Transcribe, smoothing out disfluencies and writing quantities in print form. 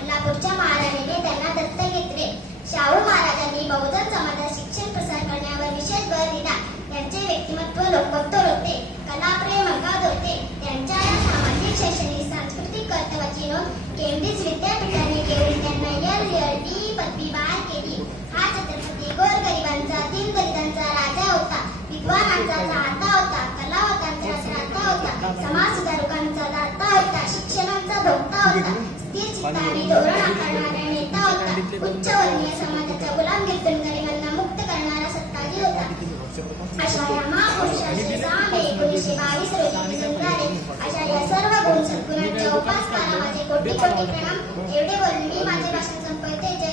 कोल्हापूरच्या महाराणीने त्यांना दत्तक घेतले. शाहू महाराजांनी बहुजन समाजात शिक्षण प्रसार करण्यावर विशेष भर दिला. त्यांचे व्यक्तिमत्व लोकोत्तर होते, कलाप्रेम अगाध होते. त्यांच्या या सामाजिक, शैक्षणिक, सांस्कृतिक कर्तव्याची नोंद केम्ब्रिज विद्यापीठाने घेऊन त्यांना LL.D. पदवी बहाल केली. हा छत्रपती गोरगरिबांचा, दीनदलितांचा राजा होता, विद्वानांचा चाहता होता, कलावंतांचा श्राता होता, समाजसुधारकांचा दाता होता, शिक्षणाचा भोक्ता होता, स्थिर चित्ताने धोरण आखणारा नेता होता, उच्चवर्णीय समाजाच्या गुलामगिरीतून गरिबांना मुक्त करणारा सत्ताजी होता. अशा या महापुरुषाचे 6 मे 1922 रोजी निधन झाले. अशा या सर्व गुण सद्गुणांच्या उपासकाला माझे कोटी कोटी प्रणाम. एवढे बोलून मी माझे भाषण संपवते. जय